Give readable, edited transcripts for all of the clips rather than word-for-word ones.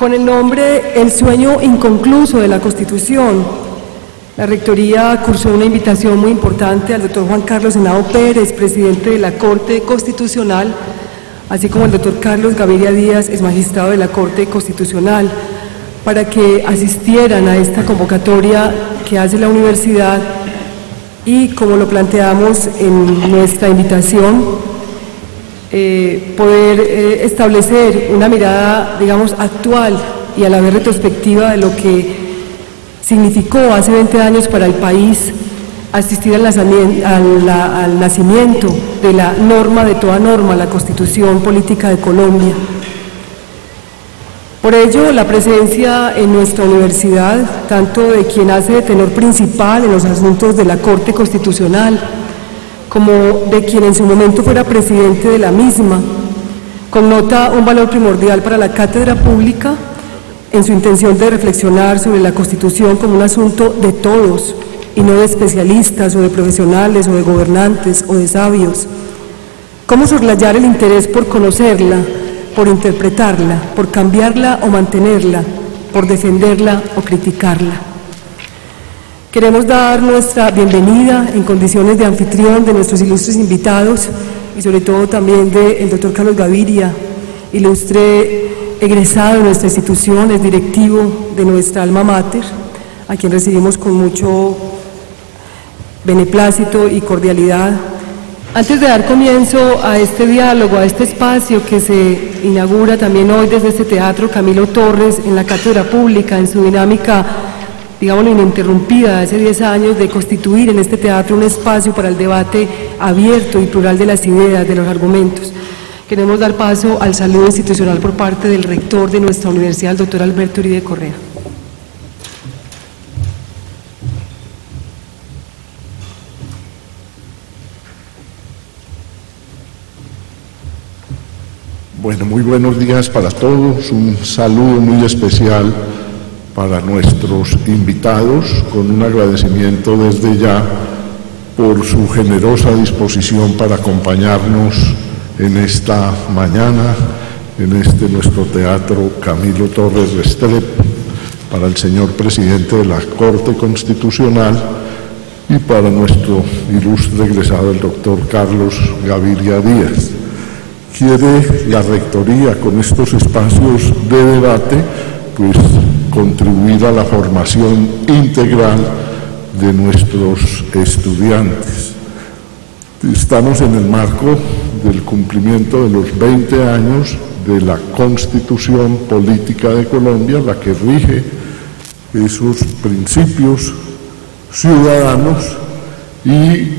Con el nombre El sueño inconcluso de la Constitución, la Rectoría cursó una invitación muy importante al doctor Juan Carlos Henao Pérez, presidente de la Corte Constitucional, así como al doctor Carlos Gaviria Díaz, ex magistrado de la Corte Constitucional, para que asistieran a esta convocatoria que hace la universidad y, como lo planteamos en nuestra invitación, poder establecer una mirada, digamos, actual y a la vez retrospectiva de lo que significó hace 20 años para el país asistir al nacimiento de la norma de toda norma, la Constitución Política de Colombia. Por ello, la presencia en nuestra universidad, tanto de quien hace de tenor principal en los asuntos de la Corte Constitucional, como de quien en su momento fuera presidente de la misma, connota un valor primordial para la cátedra pública en su intención de reflexionar sobre la Constitución como un asunto de todos y no de especialistas o de profesionales o de gobernantes o de sabios. Cómo soslayar el interés por conocerla, por interpretarla, por cambiarla o mantenerla, por defenderla o criticarla. Queremos dar nuestra bienvenida en condiciones de anfitrión de nuestros ilustres invitados y sobre todo también del doctor Carlos Gaviria, ilustre egresado de nuestra institución, es directivo de nuestra alma mater, a quien recibimos con mucho beneplácito y cordialidad. Antes de dar comienzo a este diálogo, a este espacio que se inaugura también hoy desde este Teatro Camilo Torres en la Cátedra Pública, en su dinámica, digamos, ininterrumpida de hace 10 años de constituir en este teatro un espacio para el debate abierto y plural de las ideas, de los argumentos. Queremos dar paso al saludo institucional por parte del rector de nuestra universidad, el doctor Alberto Uribe Correa. Bueno, muy buenos días para todos, un saludo muy especial para nuestros invitados, con un agradecimiento desde ya por su generosa disposición para acompañarnos en esta mañana, en este nuestro Teatro Camilo Torres Restrepo, para el señor presidente de la Corte Constitucional y para nuestro ilustre egresado, el doctor Carlos Gaviria Díaz. Quiere la Rectoría, con estos espacios de debate, pues contribuir a la formación integral de nuestros estudiantes. Estamos en el marco del cumplimiento de los 20 años de la Constitución Política de Colombia, la que rige esos principios ciudadanos, y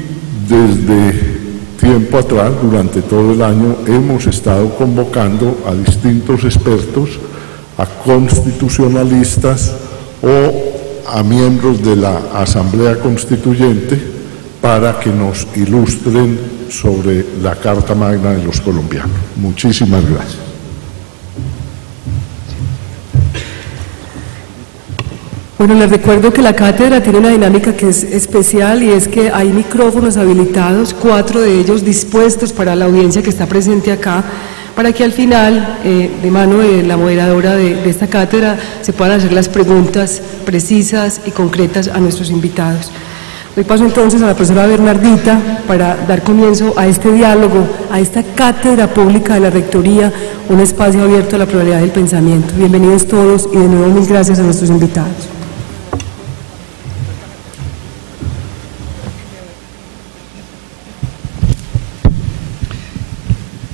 desde tiempo atrás, durante todo el año, hemos estado convocando a distintos expertos, a constitucionalistas o a miembros de la Asamblea Constituyente para que nos ilustren sobre la Carta Magna de los colombianos. Muchísimas gracias. Bueno, les recuerdo que la cátedra tiene una dinámica que es especial, y es que hay micrófonos habilitados, 4 de ellos dispuestos para la audiencia que está presente acá, para que al final, de mano de la moderadora de esta cátedra, se puedan hacer las preguntas precisas y concretas a nuestros invitados. Doy paso entonces a la profesora Bernardita para dar comienzo a este diálogo, a esta cátedra pública de la Rectoría, un espacio abierto a la pluralidad del pensamiento. Bienvenidos todos y de nuevo mil gracias a nuestros invitados.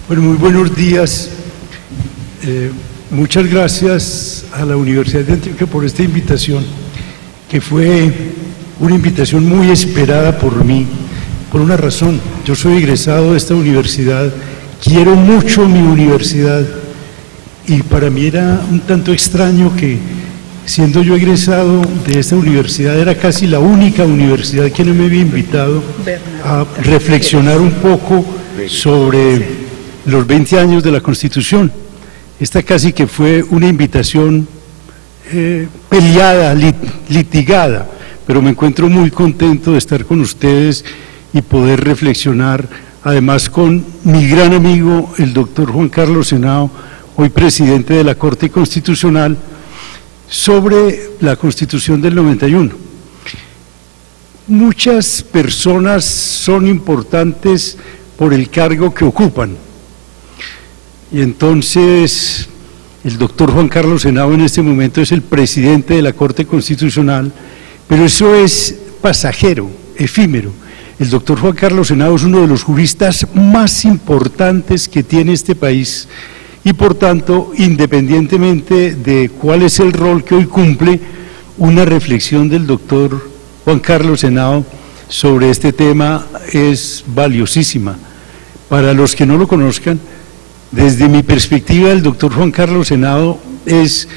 Bueno, muy buenos días. Muchas gracias a la Universidad de Antioquia por esta invitación, que fue una invitación muy esperada por mí, por una razón. Yo soy egresado de esta universidad, quiero mucho mi universidad, y para mí era un tanto extraño que, siendo yo egresado de esta universidad, era casi la única universidad que no me había invitado a reflexionar un poco sobre los 20 años de la Constitución. Esta casi que fue una invitación peleada, litigada, pero me encuentro muy contento de estar con ustedes y poder reflexionar, además con mi gran amigo, el doctor Juan Carlos Henao, hoy presidente de la Corte Constitucional, sobre la Constitución del 91. Muchas personas son importantes por el cargo que ocupan, y entonces el doctor Juan Carlos Henao en este momento es el presidente de la Corte Constitucional, pero eso es pasajero, efímero. El doctor Juan Carlos Henao es uno de los juristas más importantes que tiene este país y por tanto, independientemente de cuál es el rol que hoy cumple, una reflexión del doctor Juan Carlos Henao sobre este tema es valiosísima. Para los que no lo conozcan, desde mi perspectiva, el doctor Juan Carlos Henao es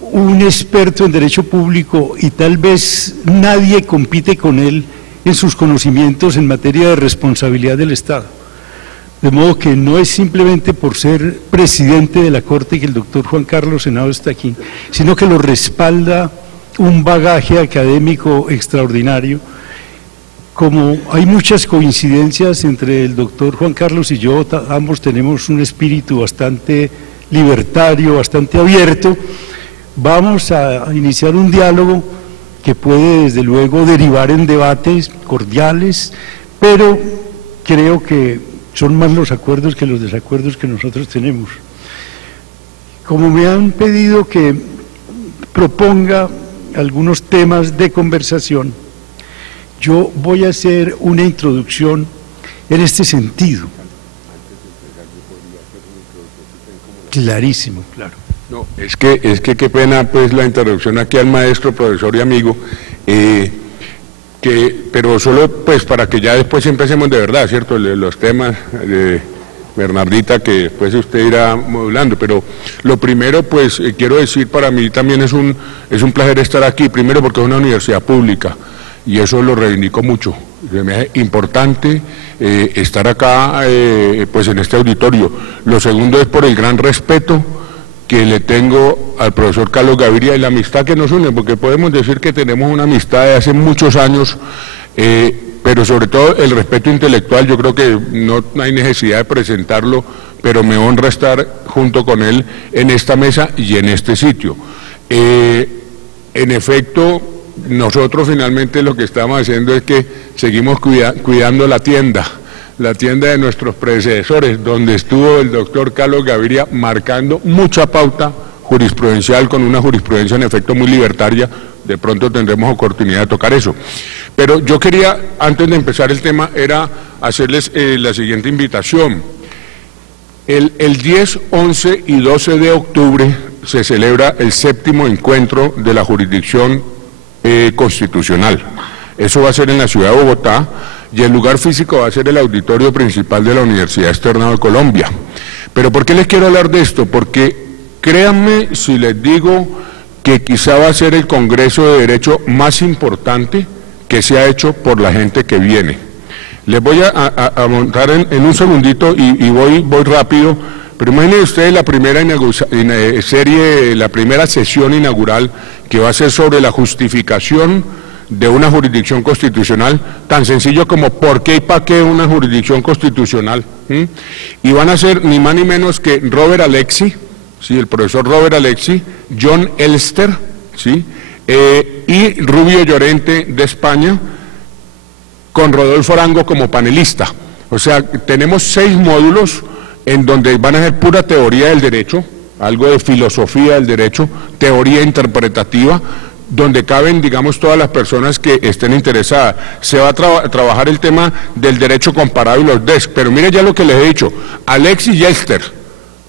un experto en derecho público y tal vez nadie compite con él en sus conocimientos en materia de responsabilidad del Estado. De modo que no es simplemente por ser presidente de la Corte que el doctor Juan Carlos Henao está aquí, sino que lo respalda un bagaje académico extraordinario. Como hay muchas coincidencias entre el doctor Juan Carlos y yo, ambos tenemos un espíritu bastante libertario, bastante abierto, vamos a iniciar un diálogo que puede desde luego derivar en debates cordiales, pero creo que son más los acuerdos que los desacuerdos que nosotros tenemos. Como me han pedido que proponga algunos temas de conversación, yo voy a hacer una introducción en este sentido. Clarísimo, claro. No, es que qué pena pues la introducción aquí al maestro, profesor y amigo, pero solo pues para que ya después empecemos de verdad, ¿cierto? Los temas de Bernardita que después usted irá modulando, pero lo primero pues quiero decir, para mí también es un placer estar aquí, primero porque es una universidad pública y eso lo reivindico mucho, me hace importante estar acá pues en este auditorio. Lo segundo es por el gran respeto que le tengo al profesor Carlos Gaviria y la amistad que nos une, porque podemos decir que tenemos una amistad de hace muchos años, pero sobre todo el respeto intelectual. Yo creo que no hay necesidad de presentarlo, pero me honra estar junto con él en esta mesa y en este sitio. En efecto, nosotros finalmente lo que estamos haciendo es que seguimos cuidando la tienda de nuestros predecesores, donde estuvo el doctor Carlos Gaviria marcando mucha pauta jurisprudencial, con una jurisprudencia en efecto muy libertaria. De pronto tendremos oportunidad de tocar eso. Pero yo quería, antes de empezar el tema, era hacerles la siguiente invitación. El 10, 11 y 12 de octubre se celebra el 7º encuentro de la jurisdicción constitucional. Eso va a ser en la ciudad de Bogotá, y el lugar físico va a ser el auditorio principal de la Universidad Externado de Colombia. Pero ¿por qué les quiero hablar de esto? Porque créanme si les digo que quizá va a ser el Congreso de Derecho más importante que se ha hecho por la gente que viene. Les voy a montar en un segundito y voy rápido, pero imaginen ustedes la primera sesión inaugural que va a ser sobre la justificación de una jurisdicción constitucional, tan sencillo como ¿por qué y para qué una jurisdicción constitucional? Y van a ser ni más ni menos que Robert Alexy, ¿sí? El profesor Robert Alexy, John Elster, ¿sí? Y Rubio Llorente de España, con Rodolfo Arango como panelista. O sea, tenemos 6 módulos en donde van a ser pura teoría del derecho, algo de filosofía del derecho, teoría interpretativa, donde caben, digamos, todas las personas que estén interesadas. Se va a trabajar el tema del derecho comparado y los DESC, pero mire ya lo que les he dicho, Alexis y Elster,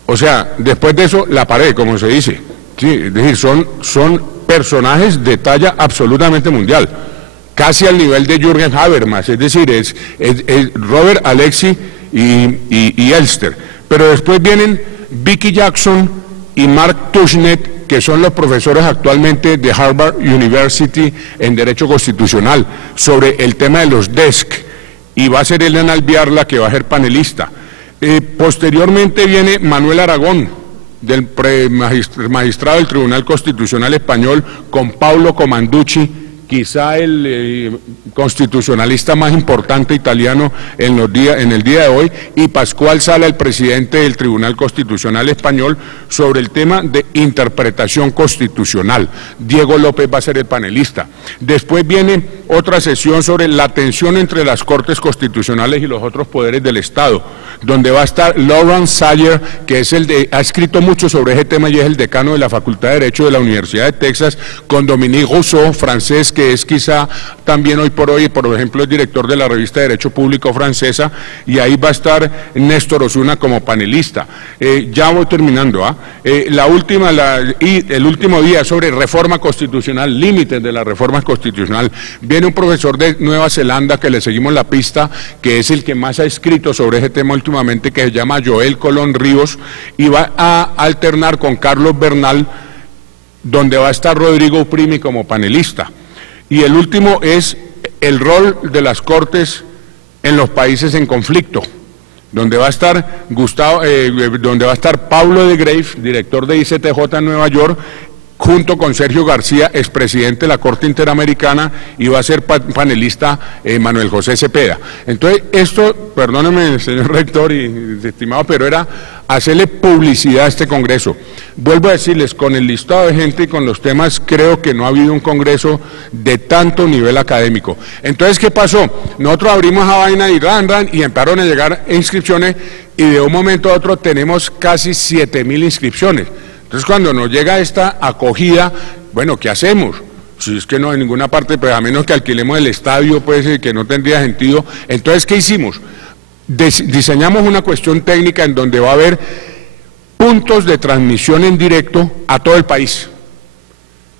o sea, después de eso, la pared, como se dice, ¿sí? Es decir, son personajes de talla absolutamente mundial, casi al nivel de Jürgen Habermas, es decir, es Robert Alexy y Elster, pero después vienen Vicky Jackson y Mark Tushnet, que son los profesores actualmente de Harvard University en Derecho Constitucional, sobre el tema de los DESC, y va a ser Elena Albiar que va a ser panelista. Posteriormente viene Manuel Aragón, magistrado del Tribunal Constitucional Español, con Paulo Comanducci, quizá el constitucionalista más importante italiano en el día de hoy, y Pascual Sala, el presidente del Tribunal Constitucional Español, sobre el tema de interpretación constitucional. Diego López va a ser el panelista. Después viene otra sesión sobre la tensión entre las Cortes Constitucionales y los otros poderes del Estado, donde va a estar Lawrence Sayer, que es ha escrito mucho sobre ese tema y es el decano de la Facultad de Derecho de la Universidad de Texas, con Dominique Rousseau, francés, que es quizá también hoy por ejemplo, el director de la revista de Derecho Público francesa, y ahí va a estar Néstor Osuna como panelista. Ya voy terminando. El último día sobre reforma constitucional, límites de la reforma constitucional. Viene un profesor de Nueva Zelanda que le seguimos la pista, que es el que más ha escrito sobre ese tema últimamente, que se llama Joel Colón Ríos, y va a alternar con Carlos Bernal, donde va a estar Rodrigo Primi como panelista. Y el último es el rol de las Cortes en los países en conflicto, donde va a estar Paulo de Grave, director de ICTJ en Nueva York, junto con Sergio García, expresidente de la Corte Interamericana, y va a ser panelista Manuel José Cepeda. Entonces, esto, perdóneme, señor rector y estimado, pero era hacerle publicidad a este Congreso. Vuelvo a decirles, con el listado de gente y con los temas, creo que no ha habido un Congreso de tanto nivel académico. Entonces, ¿qué pasó? Nosotros abrimos esa vaina y y empezaron a llegar inscripciones, y de un momento a otro tenemos casi 7.000 inscripciones. Entonces, cuando nos llega esta acogida, bueno, ¿qué hacemos? Si es que no hay ninguna parte, pues a menos que alquilemos el estadio, pues que no tendría sentido. Entonces, ¿qué hicimos? Diseñamos una cuestión técnica en donde va a haber puntos de transmisión en directo a todo el país.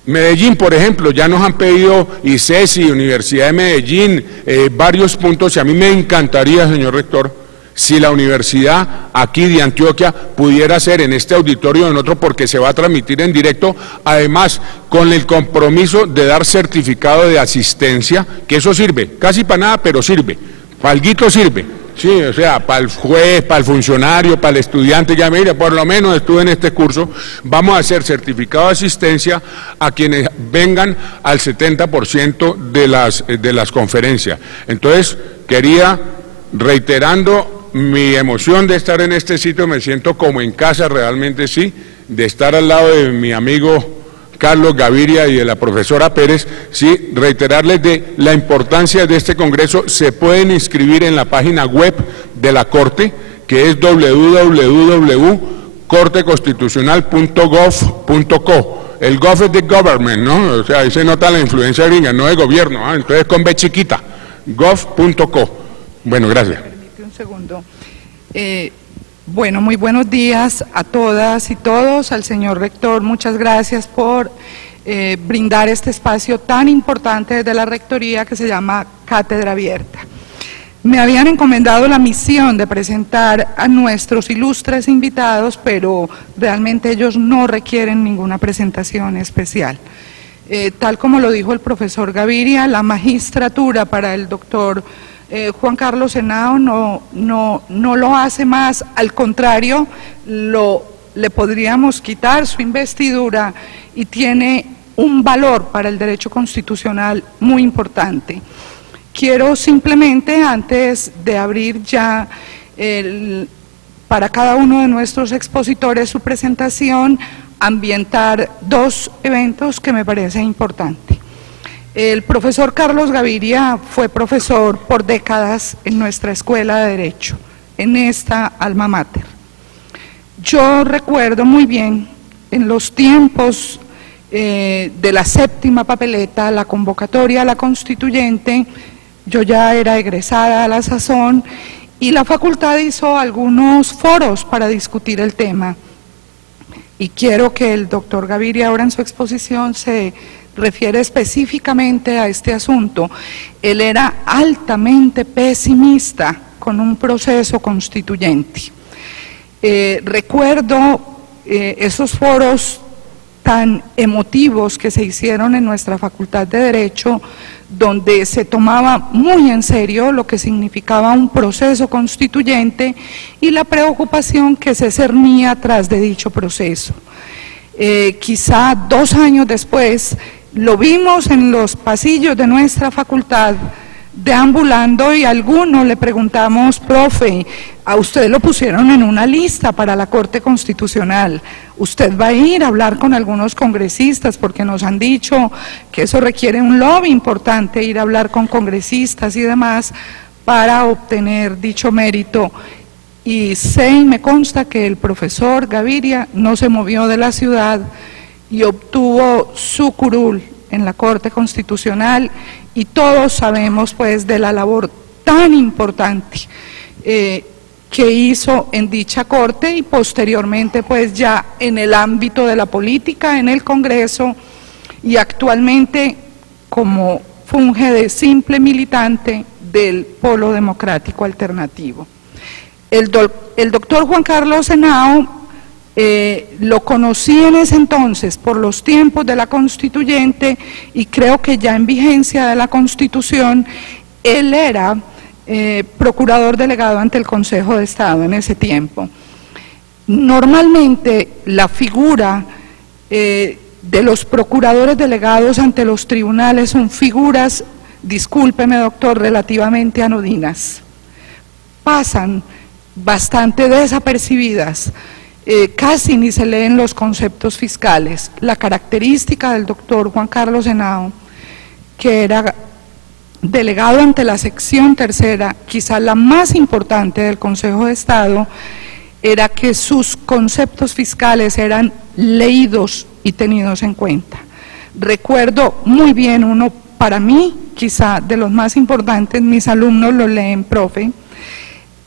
Medellín, por ejemplo, ya nos han pedido ICESI, Universidad de Medellín, varios puntos, y a mí me encantaría, señor rector, si la universidad aquí de Antioquia pudiera ser en este auditorio o en otro, porque se va a transmitir en directo, además con el compromiso de dar certificado de asistencia, que eso sirve, casi para nada, pero sirve, para alguito sirve, sí, o sea, para el juez, para el funcionario, para el estudiante, ya mire, por lo menos estuve en este curso. Vamos a hacer certificado de asistencia a quienes vengan al 70% de las conferencias. Entonces, quería, reiterando mi emoción de estar en este sitio, me siento como en casa, realmente sí, de estar al lado de mi amigo Carlos Gaviria y de la profesora Pérez, sí, reiterarles de la importancia de este Congreso. Se pueden inscribir en la página web de la Corte, que es www.corteconstitucional.gov.co. El gov es de government, ¿no? O sea, ahí se nota la influencia gringa, no de gobierno, entonces con B chiquita, gov.co. Bueno, gracias. Segundo. Bueno, muy buenos días a todas y todos. Al señor rector, muchas gracias por brindar este espacio tan importante desde la rectoría que se llama Cátedra Abierta. Me habían encomendado la misión de presentar a nuestros ilustres invitados, pero realmente ellos no requieren ninguna presentación especial. Tal como lo dijo el profesor Gaviria, la magistratura para el doctor Juan Carlos Henao no lo hace más, al contrario, le podríamos quitar su investidura, y tiene un valor para el derecho constitucional muy importante. Quiero simplemente, antes de abrir ya para cada uno de nuestros expositores su presentación, ambientar dos eventos que me parecen importantes. El profesor Carlos Gaviria fue profesor por décadas en nuestra Escuela de Derecho, en esta alma mater. Yo recuerdo muy bien, en los tiempos de la séptima papeleta, la convocatoria a la constituyente, yo ya era egresada a la sazón, y la facultad hizo algunos foros para discutir el tema. Y quiero que el doctor Gaviria ahora en su exposición se refiere específicamente a este asunto. Él era altamente pesimista con un proceso constituyente. Recuerdo esos foros tan emotivos que se hicieron en nuestra Facultad de Derecho, donde se tomaba muy en serio lo que significaba un proceso constituyente y la preocupación que se cernía tras de dicho proceso. Quizá 2 años después, lo vimos en los pasillos de nuestra facultad, deambulando, y a alguno le preguntamos: profe, a usted lo pusieron en una lista para la Corte Constitucional, ¿usted va a ir a hablar con algunos congresistas? Porque nos han dicho que eso requiere un lobby importante, ir a hablar con congresistas y demás para obtener dicho mérito. Y sé y me consta que el profesor Gaviria no se movió de la ciudad y obtuvo su curul en la Corte Constitucional, y todos sabemos pues de la labor tan importante que hizo en dicha Corte, y posteriormente pues ya en el ámbito de la política, en el Congreso, y actualmente como funge de simple militante del Polo Democrático Alternativo. El doctor Juan Carlos Henao lo conocí en ese entonces por los tiempos de la Constituyente, y creo que ya en vigencia de la Constitución. Él era procurador delegado ante el Consejo de Estado en ese tiempo. Normalmente la figura de los procuradores delegados ante los tribunales son figuras, discúlpeme doctor, relativamente anodinas, pasan bastante desapercibidas. Casi ni se leen los conceptos fiscales. La característica del doctor Juan Carlos Henao, que era delegado ante la sección tercera, quizá la más importante del Consejo de Estado, era que sus conceptos fiscales eran leídos y tenidos en cuenta. Recuerdo muy bien uno, para mí, quizá de los más importantes, mis alumnos lo leen, profe,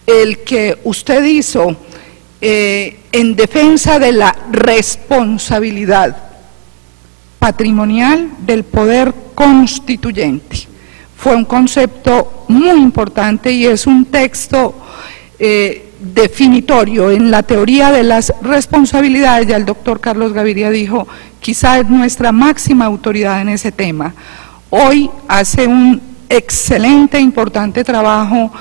el que usted hizo en defensa de la responsabilidad patrimonial del poder constituyente. Fue un concepto muy importante y es un texto definitorio en la teoría de las responsabilidades. Ya el doctor Carlos Gaviria dijo, quizá es nuestra máxima autoridad en ese tema. Hoy hace un excelente e importante trabajo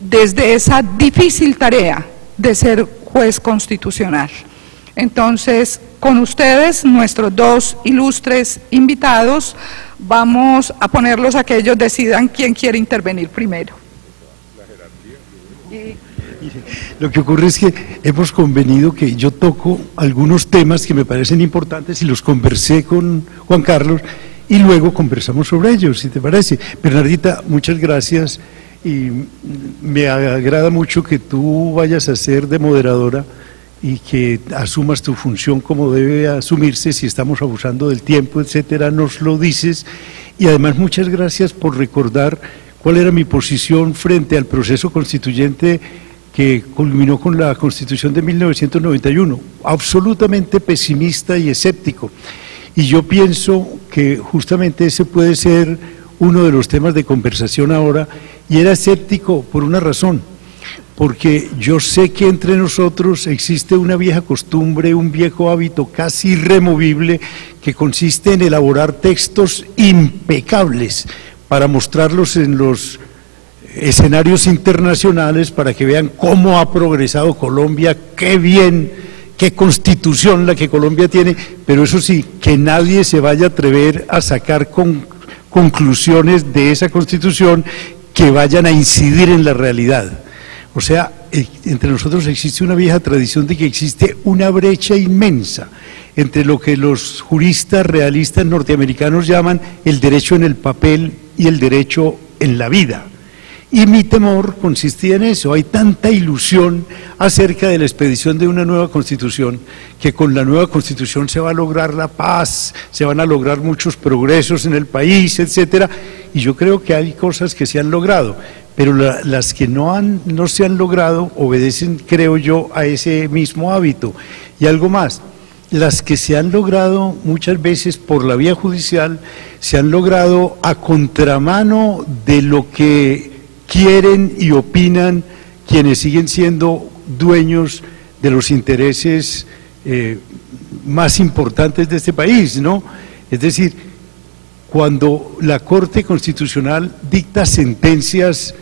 desde esa difícil tarea de ser juez constitucional. Entonces, con ustedes, nuestros dos ilustres invitados, vamos a ponerlos a que ellos decidan quién quiere intervenir primero. Lo que ocurre es que hemos convenido que yo toco algunos temas que me parecen importantes y los conversé con Juan Carlos y luego conversamos sobre ellos, si te parece. Bernardita, muchas gracias. Y me agrada mucho que tú vayas a ser de moderadora y que asumas tu función como debe asumirse. Si estamos abusando del tiempo, etcétera, nos lo dices. Y además muchas gracias por recordar cuál era mi posición frente al proceso constituyente que culminó con la Constitución de 1991, absolutamente pesimista y escéptico. Y yo pienso que justamente ese puede ser uno de los temas de conversación ahora, y era escéptico por una razón, porque yo sé que entre nosotros existe una vieja costumbre, un viejo hábito casi irremovible, que consiste en elaborar textos impecables para mostrarlos en los escenarios internacionales para que vean cómo ha progresado Colombia, qué bien, qué constitución la que Colombia tiene, pero eso sí, que nadie se vaya a atrever a sacar conclusiones de esa constitución que vayan a incidir en la realidad. O sea, entre nosotros existe una vieja tradición de que existe una brecha inmensa entre lo que los juristas realistas norteamericanos llaman el derecho en el papel y el derecho en la vida. Y mi temor consistía en eso. Hay tanta ilusión acerca de la expedición de una nueva constitución, que con la nueva constitución se va a lograr la paz, se van a lograr muchos progresos en el país, etcétera. Y yo creo que hay cosas que se han logrado, pero las que no se han logrado obedecen, creo yo, a ese mismo hábito. Y algo más, las que se han logrado muchas veces por la vía judicial, se han logrado a contramano de lo que quieren y opinan quienes siguen siendo dueños de los intereses más importantes de este país, ¿no? Es decir, cuando la Corte Constitucional dicta sentencias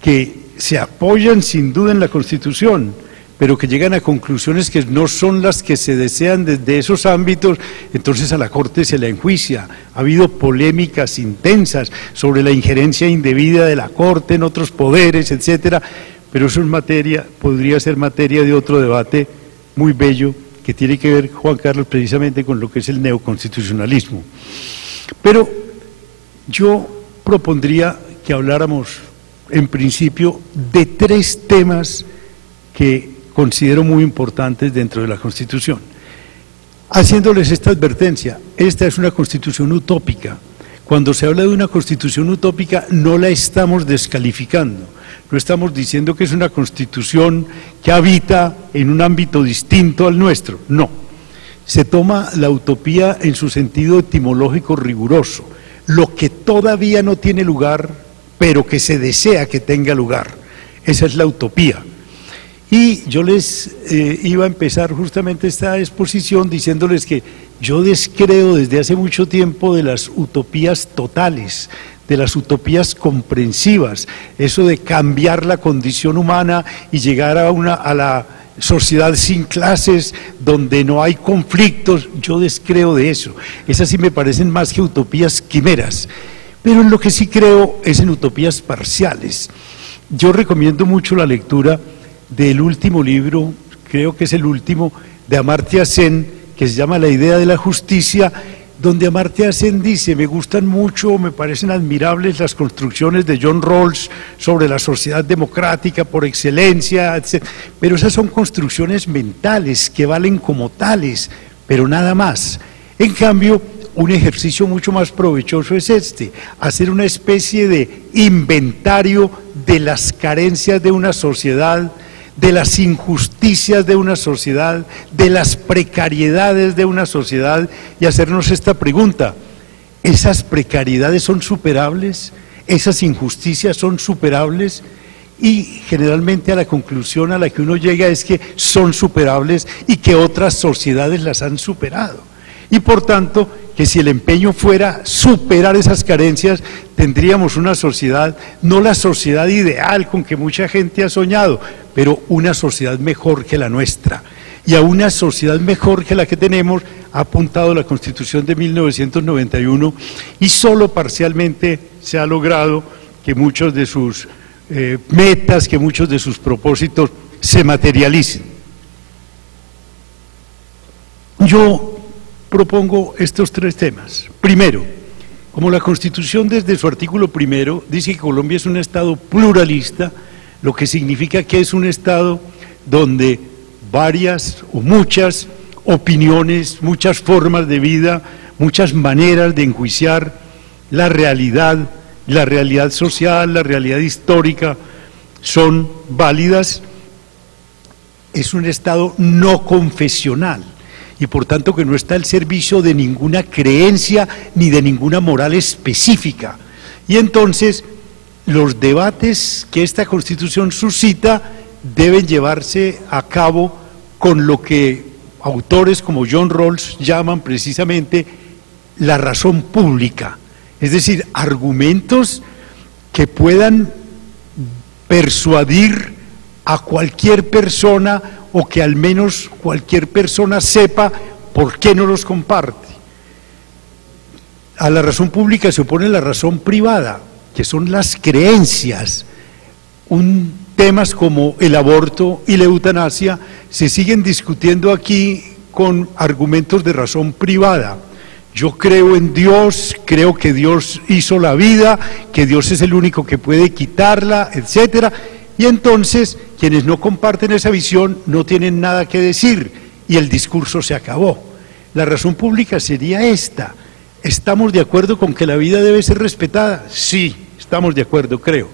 que se apoyan sin duda en la Constitución, pero que llegan a conclusiones que no son las que se desean desde esos ámbitos, entonces a la Corte se la enjuicia. Ha habido polémicas intensas sobre la injerencia indebida de la Corte en otros poderes, etcétera, pero eso es materia, podría ser materia de otro debate muy bello que tiene que ver, Juan Carlos, precisamente con lo que es el neoconstitucionalismo. Pero yo propondría que habláramos en principio de 3 temas que considero muy importantes dentro de la Constitución. Haciéndoles esta advertencia, esta es una Constitución utópica. Cuando se habla de una Constitución utópica no la estamos descalificando, no estamos diciendo que es una Constitución que habita en un ámbito distinto al nuestro, no. Se toma la utopía en su sentido etimológico riguroso, lo que todavía no tiene lugar, pero que se desea que tenga lugar. Esa es la utopía. Y yo les iba a empezar justamente esta exposición diciéndoles que yo descreo desde hace mucho tiempo de las utopías totales, de las utopías comprensivas, eso de cambiar la condición humana y llegar a la sociedad sin clases, donde no hay conflictos. Yo descreo de eso. Esas sí me parecen más que utopías quimeras, pero en lo que sí creo es en utopías parciales. Yo recomiendo mucho la lectura del último libro, creo que es el último, de Amartya Sen, que se llama La idea de la justicia, donde Amartya Sen dice: me gustan mucho, me parecen admirables las construcciones de John Rawls sobre la sociedad democrática por excelencia, etc. Pero esas son construcciones mentales que valen como tales, pero nada más. En cambio, un ejercicio mucho más provechoso es hacer una especie de inventario de las carencias de una sociedad, de las injusticias de una sociedad, de las precariedades de una sociedad, y hacernos esta pregunta: ¿esas precariedades son superables? ¿Esas injusticias son superables? Y generalmente a la conclusión a la que uno llega es que son superables y que otras sociedades las han superado. Y por tanto, que si el empeño fuera superar esas carencias, tendríamos una sociedad, no la sociedad ideal con que mucha gente ha soñado, pero una sociedad mejor que la nuestra. Y a una sociedad mejor que la que tenemos ha apuntado la Constitución de 1991, y solo parcialmente se ha logrado que muchos de sus metas, que muchos de sus propósitos se materialicen. Yo propongo estos 3 temas. Primero, como la Constitución desde su artículo 1 dice que Colombia es un Estado pluralista, lo que significa que es un Estado donde varias o muchas opiniones, muchas formas de vida, muchas maneras de enjuiciar la realidad social, la realidad histórica, son válidas. Es un Estado no confesional, y por tanto que no está al servicio de ninguna creencia ni de ninguna moral específica. Y entonces los debates que esta Constitución suscita deben llevarse a cabo con lo que autores como John Rawls llaman precisamente la razón pública, es decir, argumentos que puedan persuadir a cualquier persona, o que al menos cualquier persona sepa por qué no los comparte. A la razón pública se opone la razón privada, que son las creencias. Temas como el aborto y la eutanasia se siguen discutiendo aquí con argumentos de razón privada. Yo creo en Dios, creo que Dios hizo la vida, que Dios es el único que puede quitarla, etcétera. Y entonces, quienes no comparten esa visión no tienen nada que decir y el discurso se acabó. La razón pública sería esta: ¿estamos de acuerdo con que la vida debe ser respetada? Sí, estamos de acuerdo, creo.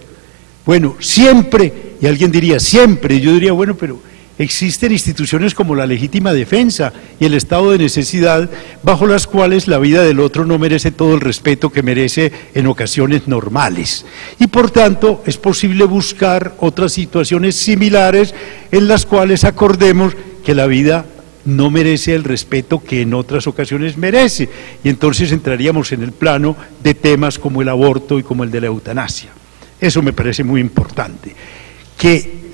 Bueno, siempre, y alguien diría siempre, yo diría, bueno, pero existen instituciones como la legítima defensa y el estado de necesidad, bajo las cuales la vida del otro no merece todo el respeto que merece en ocasiones normales. Y por tanto es posible buscar otras situaciones similares en las cuales acordemos que la vida no merece el respeto que en otras ocasiones merece. Y entonces entraríamos en el plano de temas como el aborto y como el de la eutanasia. Eso me parece muy importante. Que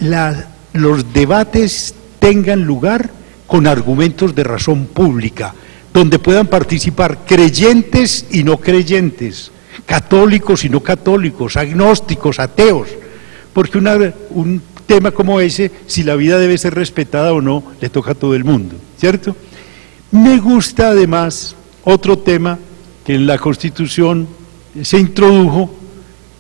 los debates tengan lugar con argumentos de razón pública, donde puedan participar creyentes y no creyentes, católicos y no católicos, agnósticos, ateos, porque un tema como ese, si la vida debe ser respetada o no, le toca a todo el mundo, ¿cierto? Me gusta además otro tema que en la Constitución se introdujo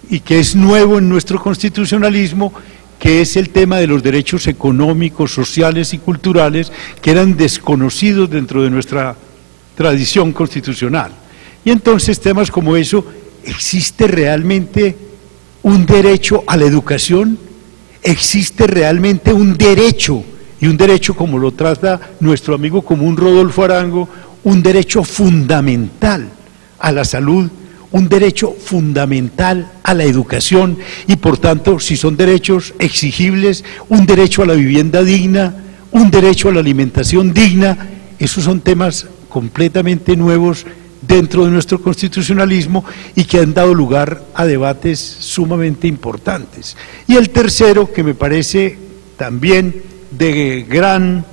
y que es nuevo en nuestro constitucionalismo, que es el tema de los derechos económicos, sociales y culturales, que eran desconocidos dentro de nuestra tradición constitucional. Y entonces temas como eso, ¿existe realmente un derecho a la educación? ¿Existe realmente un derecho, y un derecho como lo trata nuestro amigo común Rodolfo Arango, un derecho fundamental a la salud, un derecho fundamental a la educación y por tanto, si son derechos exigibles, un derecho a la vivienda digna, un derecho a la alimentación digna? Esos son temas completamente nuevos dentro de nuestro constitucionalismo y que han dado lugar a debates sumamente importantes. Y el tercero, que me parece también de gran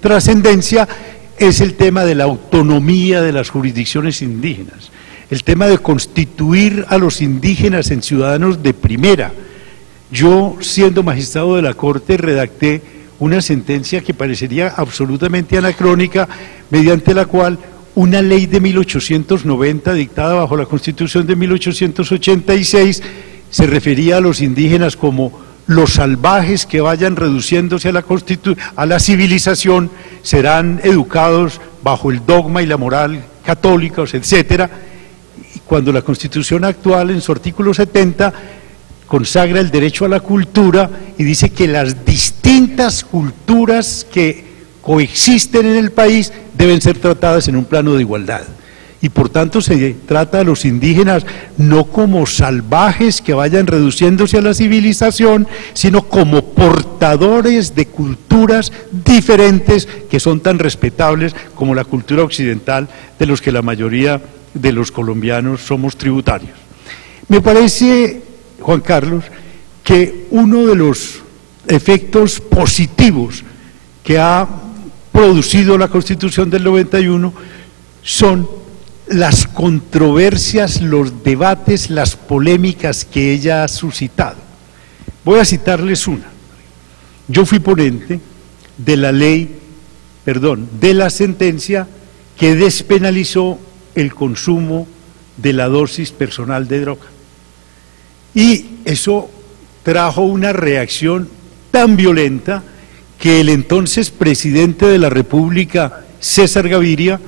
trascendencia, es el tema de la autonomía de las jurisdicciones indígenas, el tema de constituir a los indígenas en ciudadanos de primera. Yo, siendo magistrado de la Corte, redacté una sentencia que parecería absolutamente anacrónica, mediante la cual una ley de 1890, dictada bajo la Constitución de 1886, se refería a los indígenas como los salvajes que vayan reduciéndose a la civilización, serán educados bajo el dogma y la moral católicos, etcétera. Y cuando la Constitución actual, en su artículo 70, consagra el derecho a la cultura y dice que las distintas culturas que coexisten en el país deben ser tratadas en un plano de igualdad. Y por tanto se trata a los indígenas no como salvajes que vayan reduciéndose a la civilización, sino como portadores de culturas diferentes que son tan respetables como la cultura occidental de los que la mayoría de los colombianos somos tributarios. Me parece, Juan Carlos, que uno de los efectos positivos que ha producido la Constitución del 91 son las controversias, los debates, las polémicas que ella ha suscitado. Voy a citarles una. Yo fui ponente de la sentencia que despenalizó el consumo de la dosis personal de droga. Y eso trajo una reacción tan violenta que el entonces presidente de la República, César Gaviria,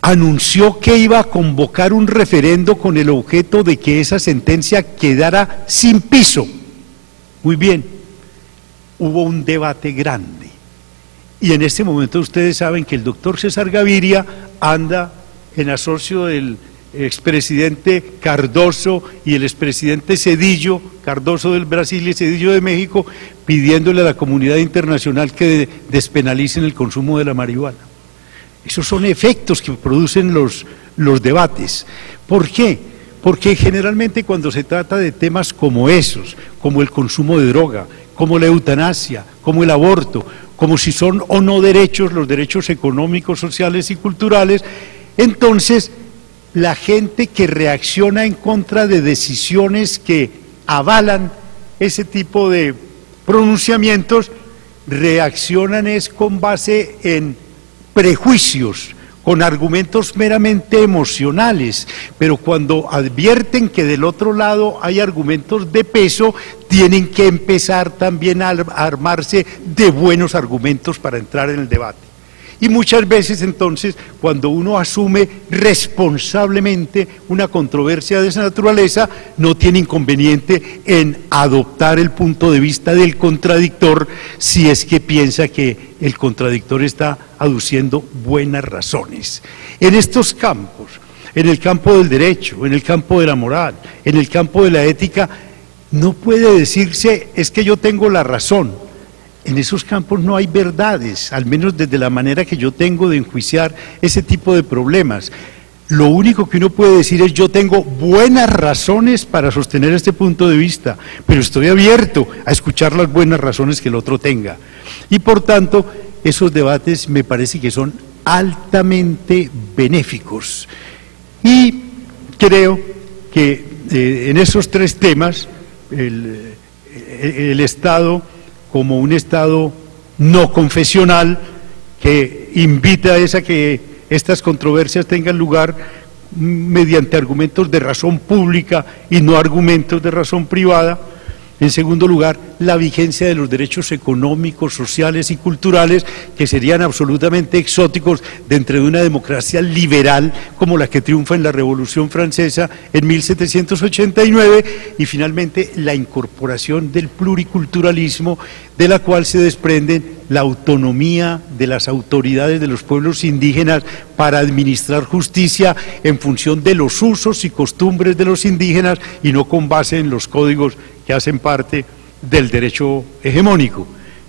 anunció que iba a convocar un referendo con el objeto de que esa sentencia quedara sin piso. Muy bien, hubo un debate grande. Y en este momento ustedes saben que el doctor César Gaviria anda en asocio del expresidente Cardoso y el expresidente Zedillo, Cardoso del Brasil y Zedillo de México, pidiéndole a la comunidad internacional que despenalicen el consumo de la marihuana. Esos son efectos que producen los debates. ¿Por qué? Porque generalmente cuando se trata de temas como esos, como el consumo de droga, como la eutanasia, como el aborto, como si son o no derechos, los derechos económicos, sociales y culturales, entonces la gente que reacciona en contra de decisiones que avalan ese tipo de pronunciamientos, reaccionan es con base en prejuicios, con argumentos meramente emocionales, pero cuando advierten que del otro lado hay argumentos de peso, tienen que empezar también a armarse de buenos argumentos para entrar en el debate. Y muchas veces entonces, cuando uno asume responsablemente una controversia de esa naturaleza, no tiene inconveniente en adoptar el punto de vista del contradictor si es que piensa que el contradictor está aduciendo buenas razones. En estos campos, en el campo del derecho, en el campo de la moral, en el campo de la ética, no puede decirse es que yo tengo la razón. En esos campos no hay verdades, al menos desde la manera que yo tengo de enjuiciar ese tipo de problemas. Lo único que uno puede decir es yo tengo buenas razones para sostener este punto de vista, pero estoy abierto a escuchar las buenas razones que el otro tenga. Y por tanto, esos debates me parece que son altamente benéficos. Y creo que en esos tres temas, el Estado como un Estado no confesional que invita a que estas controversias tengan lugar mediante argumentos de razón pública y no argumentos de razón privada. En segundo lugar, la vigencia de los derechos económicos, sociales y culturales que serían absolutamente exóticos dentro de una democracia liberal como la que triunfa en la Revolución Francesa en 1789, y finalmente la incorporación del pluriculturalismo, de la cual se desprende la autonomía de las autoridades de los pueblos indígenas para administrar justicia en función de los usos y costumbres de los indígenas y no con base en los códigos que hacen parte del derecho hegemónico.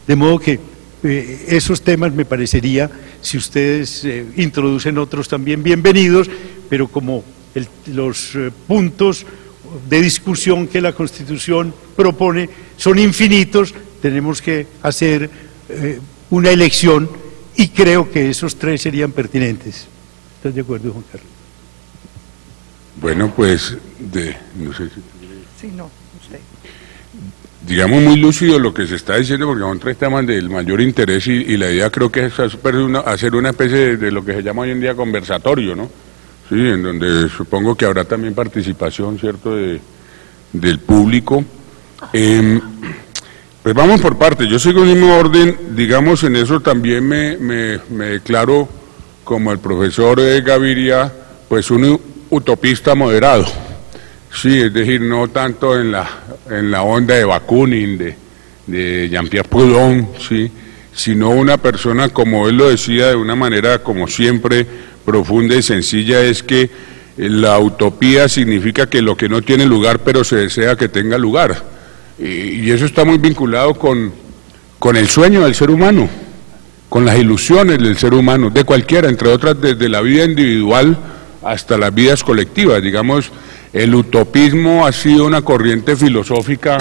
De modo que esos temas me parecería, si ustedes introducen otros también bienvenidos, pero como los puntos de discusión que la Constitución propone son infinitos, tenemos que hacer una elección y creo que esos tres serían pertinentes. ¿Estás de acuerdo, Juan Carlos? Bueno, pues, no sé si... Sí, no, usted. Digamos muy lúcido lo que se está diciendo, porque son tres temas del mayor interés y la idea creo que es hacer una especie de lo que se llama hoy en día conversatorio, ¿no? Sí, en donde supongo que habrá también participación, ¿cierto?, del público. Pues vamos por partes. Yo sigo el mismo orden, digamos, en eso también me declaro como el profesor Gaviria, pues un utopista moderado. Sí, es decir, no tanto en la onda de Bakunin, de Jean-Pierre Proudhon, sí, sino una persona, como él lo decía de una manera como siempre profunda y sencilla, es que la utopía significa que lo que no tiene lugar pero se desea que tenga lugar, y eso está muy vinculado con el sueño del ser humano, con las ilusiones del ser humano, de cualquiera, entre otras desde la vida individual hasta las vidas colectivas. Digamos, el utopismo ha sido una corriente filosófica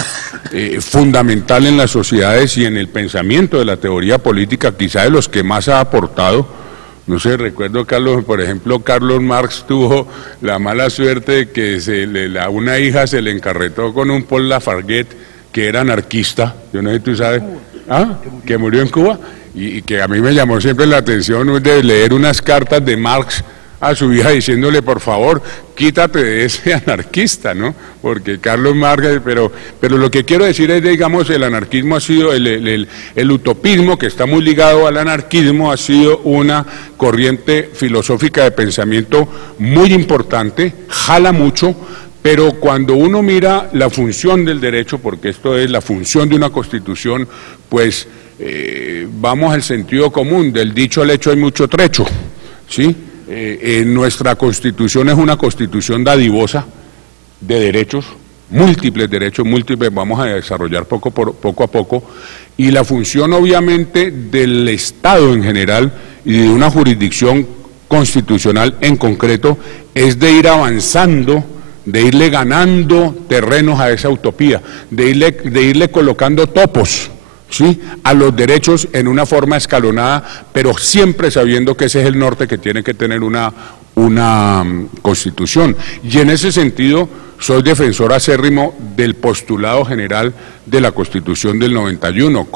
fundamental en las sociedades y en el pensamiento de la teoría política, quizá de los que más ha aportado. No sé, recuerdo, Carlos, por ejemplo, Carlos Marx tuvo la mala suerte de que una hija se le encarretó con un Paul Lafarguette que era anarquista, yo no sé si tú sabes, que murió en Cuba, y que a mí me llamó siempre la atención de leer unas cartas de Marx a su hija diciéndole, por favor, quítate de ese anarquista, ¿no? Porque Carlos Marx, pero lo que quiero decir es, digamos, el anarquismo ha sido, el utopismo, que está muy ligado al anarquismo, ha sido una corriente filosófica de pensamiento muy importante, jala mucho, pero cuando uno mira la función del derecho, porque esto es la función de una constitución, pues vamos al sentido común, del dicho al hecho hay mucho trecho, ¿sí? Nuestra Constitución es una Constitución dadivosa de derechos, múltiples derechos, vamos a desarrollar poco a poco, y la función obviamente del Estado en general y de una jurisdicción constitucional en concreto es de ir avanzando, de irle ganando terrenos a esa utopía, de irle colocando topos, ¿sí?, a los derechos en una forma escalonada, pero siempre sabiendo que ese es el norte que tiene que tener una constitución. Y en ese sentido soy defensor acérrimo del postulado general de la Constitución del 91,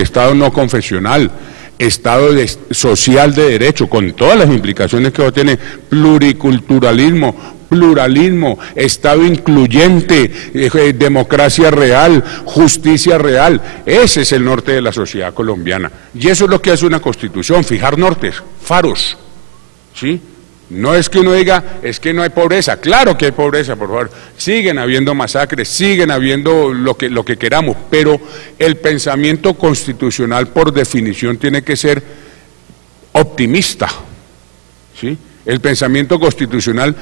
Estado no confesional, Estado social de derecho, con todas las implicaciones que tiene, pluriculturalismo, pluralismo, Estado incluyente, democracia real, justicia real. Ese es el norte de la sociedad colombiana. Y eso es lo que hace una Constitución, fijar nortes, faros, ¿sí? No es que uno diga, es que no hay pobreza. Claro que hay pobreza, por favor. Siguen habiendo masacres, siguen habiendo lo que queramos, pero el pensamiento constitucional, por definición, tiene que ser optimista, ¿sí? El pensamiento constitucional,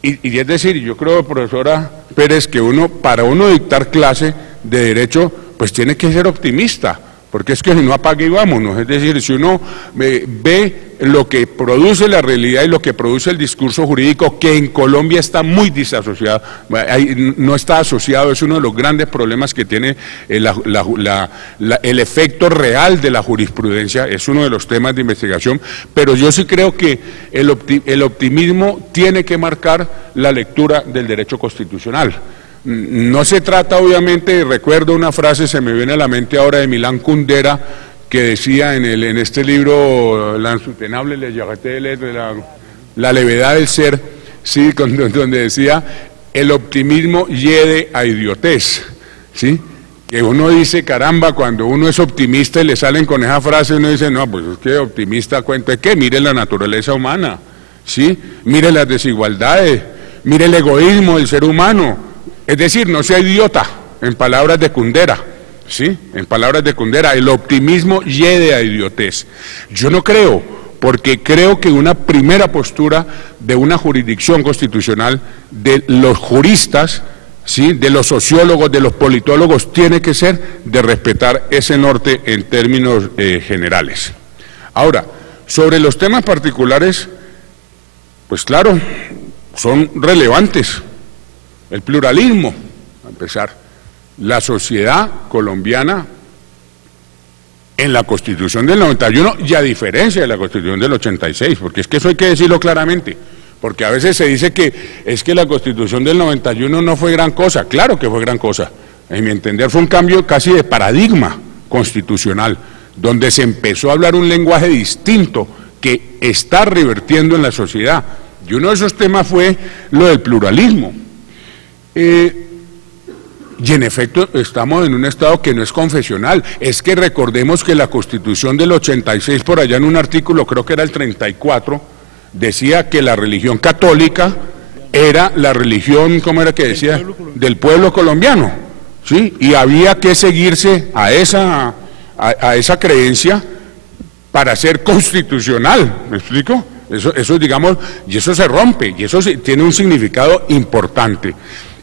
y es decir, yo creo, profesora Pérez, que para uno dictar clase de derecho, pues tiene que ser optimista, porque es que si no apague y vámonos, es decir, si uno ve lo que produce la realidad y lo que produce el discurso jurídico, que en Colombia está muy disasociado, no está asociado, es uno de los grandes problemas que tiene el efecto real de la jurisprudencia, es uno de los temas de investigación, pero yo sí creo que el optimismo tiene que marcar la lectura del derecho constitucional. No se trata, obviamente, recuerdo una frase, se me viene a la mente ahora, de Milán Kundera, que decía en este libro, La insoutenable légèreté de l'être, la levedad del ser, sí, donde decía, el optimismo hiede a idiotez, ¿sí? Que uno dice, caramba, cuando uno es optimista y le salen con esa frase, uno dice, no, pues es que optimista cuento de qué, mire la naturaleza humana, ¿sí? Mire las desigualdades, mire el egoísmo del ser humano. Es decir, no sea idiota, en palabras de Kundera, ¿sí? En palabras de Kundera, el optimismo hiede a idiotez. Yo no creo, porque creo que una primera postura de una jurisdicción constitucional, de los juristas, ¿sí? De los sociólogos, de los politólogos, tiene que ser de respetar ese norte en términos generales. Ahora, sobre los temas particulares, pues claro, son relevantes. El pluralismo, a empezar, la sociedad colombiana en la Constitución del 91 y a diferencia de la Constitución del 86, porque es que eso hay que decirlo claramente, porque a veces se dice que es que la Constitución del 91 no fue gran cosa. Claro que fue gran cosa, en mi entender fue un cambio casi de paradigma constitucional, donde se empezó a hablar un lenguaje distinto que está revertiendo en la sociedad, y uno de esos temas fue lo del pluralismo. Y en efecto estamos en un estado que no es confesional, es que recordemos que la Constitución del 86, por allá en un artículo, creo que era el 34, decía que la religión católica era la religión, ¿cómo era que decía? Del pueblo colombiano, ¿sí? Y había que seguirse a esa creencia para ser constitucional, ¿me explico? Eso digamos, y eso se rompe, y eso tiene un significado importante.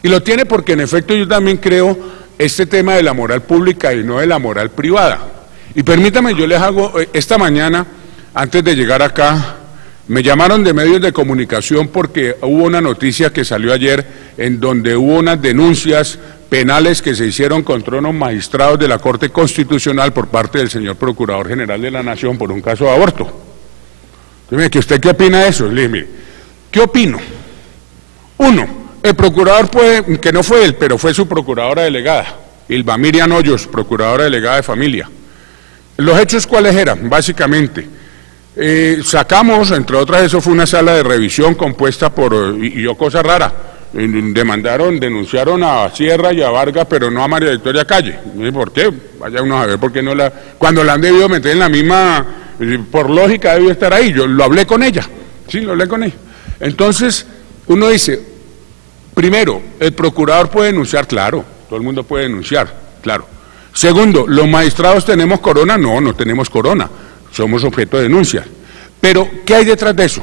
Y lo tiene porque en efecto yo también creo este tema de la moral pública y no de la moral privada. Y permítame, yo les hago, esta mañana, antes de llegar acá, me llamaron de medios de comunicación porque hubo una noticia que salió ayer en donde hubo unas denuncias penales que se hicieron contra unos magistrados de la Corte Constitucional por parte del señor Procurador General de la Nación por un caso de aborto. Entonces, ¿usted qué opina de eso? Le dije, mire, ¿qué opino? Uno, el procurador puede, que no fue él, pero fue su procuradora delegada, Ilva Miriam Hoyos, procuradora delegada de familia. Los hechos, ¿cuáles eran? Básicamente, sacamos, entre otras, eso fue una sala de revisión compuesta por, y cosa rara, denunciaron a Sierra y a Vargas, pero no a María Victoria Calle. ¿Por qué? Vaya uno a ver por qué no cuando la han debido meter en la misma, por lógica debió estar ahí, yo lo hablé con ella, sí, lo hablé con ella. Entonces, uno dice, primero, el procurador puede denunciar, claro, todo el mundo puede denunciar, claro. Segundo, ¿los magistrados tenemos corona? No, no tenemos corona, somos objeto de denuncias. Pero, ¿qué hay detrás de eso?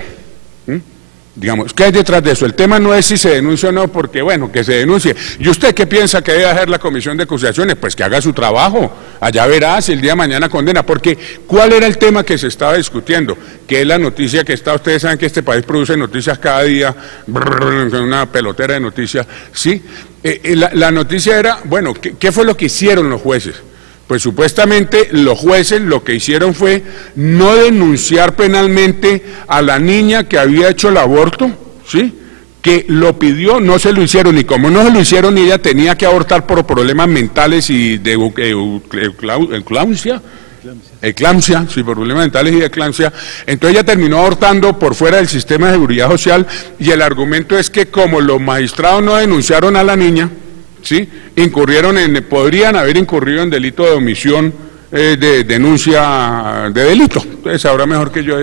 Digamos, ¿qué hay detrás de eso? El tema no es si se denuncia o no, porque bueno, que se denuncie. ¿Y usted qué piensa que debe hacer la Comisión de Acusaciones? Pues que haga su trabajo, allá verá si el día de mañana condena, porque ¿cuál era el tema que se estaba discutiendo? Que es la noticia que está, ustedes saben que este país produce noticias cada día, una pelotera de noticias, ¿sí? La noticia era, bueno, ¿qué fue lo que hicieron los jueces? Pues supuestamente los jueces lo que hicieron fue no denunciar penalmente a la niña que había hecho el aborto, ¿sí? Que lo pidió, no se lo hicieron, y como no se lo hicieron, ella tenía que abortar por problemas mentales y de eclampsia, sí, por problemas mentales y de eclampsia, entonces ella terminó abortando por fuera del sistema de seguridad social, y el argumento es que como los magistrados no denunciaron a la niña, ¿sí? Podrían haber incurrido en delito de omisión de denuncia de delito. Entonces sabrá mejor que yo.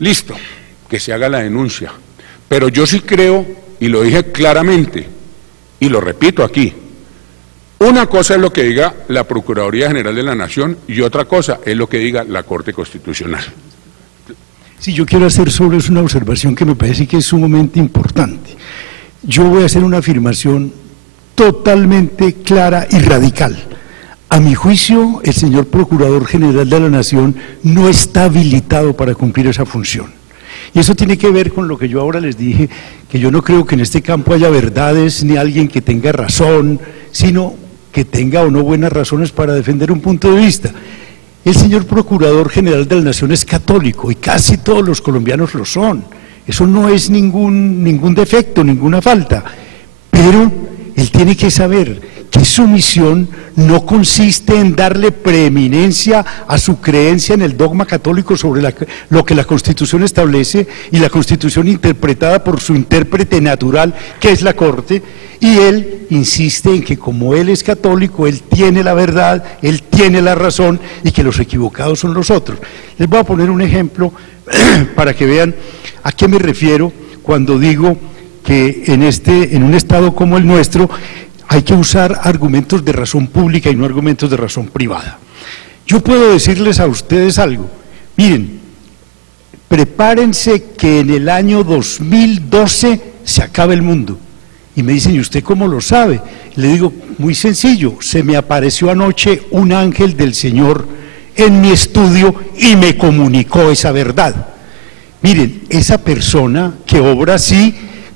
Listo, que se haga la denuncia. Pero yo sí creo, y lo dije claramente, y lo repito aquí, una cosa es lo que diga la Procuraduría General de la Nación y otra cosa es lo que diga la Corte Constitucional. Sí, yo quiero hacer sobre eso una observación que me parece que es sumamente importante. Yo voy a hacer una afirmación totalmente clara y radical. A mi juicio, el señor Procurador General de la Nación no está habilitado para cumplir esa función. Y eso tiene que ver con lo que yo ahora les dije, que yo no creo que en este campo haya verdades ni alguien que tenga razón, sino que tenga o no buenas razones para defender un punto de vista. El señor Procurador General de la Nación es católico y casi todos los colombianos lo son. Eso no es ningún defecto, ninguna falta, pero él tiene que saber que su misión no consiste en darle preeminencia a su creencia en el dogma católico sobre lo que la Constitución establece y la Constitución interpretada por su intérprete natural, que es la Corte, y él insiste en que como él es católico, él tiene la verdad, él tiene la razón y que los equivocados son los otros. Les voy a poner un ejemplo para que vean a qué me refiero cuando digo que en un estado como el nuestro hay que usar argumentos de razón pública y no argumentos de razón privada. Yo puedo decirles a ustedes algo. Miren, prepárense que en el año 2012 se acabe el mundo. Y me dicen, ¿y usted cómo lo sabe? Le digo, muy sencillo, se me apareció anoche un ángel del Señor en mi estudio y me comunicó esa verdad. Miren, esa persona que obra así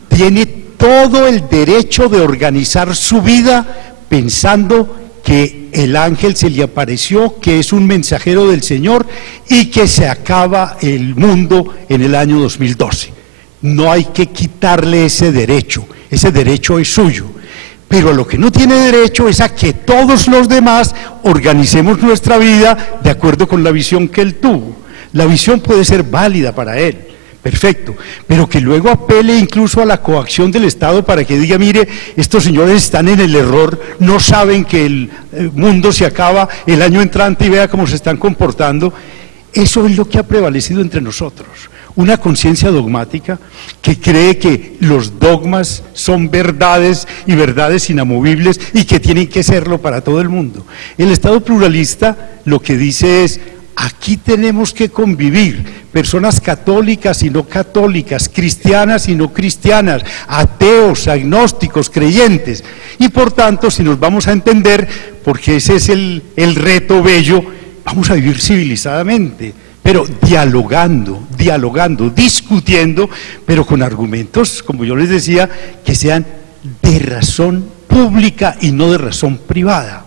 tiene todo el derecho de organizar su vida pensando que el ángel se le apareció, que es un mensajero del Señor y que se acaba el mundo en el año 2012. No hay que quitarle ese derecho es suyo. Pero a lo que no tiene derecho es a que todos los demás organicemos nuestra vida de acuerdo con la visión que él tuvo. La visión puede ser válida para él. Perfecto, pero que luego apele incluso a la coacción del Estado para que diga, mire, estos señores están en el error, no saben que el mundo se acaba el año entrante y vea cómo se están comportando. Eso es lo que ha prevalecido entre nosotros, una conciencia dogmática que cree que los dogmas son verdades y verdades inamovibles y que tienen que serlo para todo el mundo. El Estado pluralista lo que dice es, aquí tenemos que convivir, personas católicas y no católicas, cristianas y no cristianas, ateos, agnósticos, creyentes, y por tanto, si nos vamos a entender, porque ese es el reto bello, vamos a vivir civilizadamente, pero dialogando, discutiendo, pero con argumentos, como yo les decía, que sean de razón pública y no de razón privada.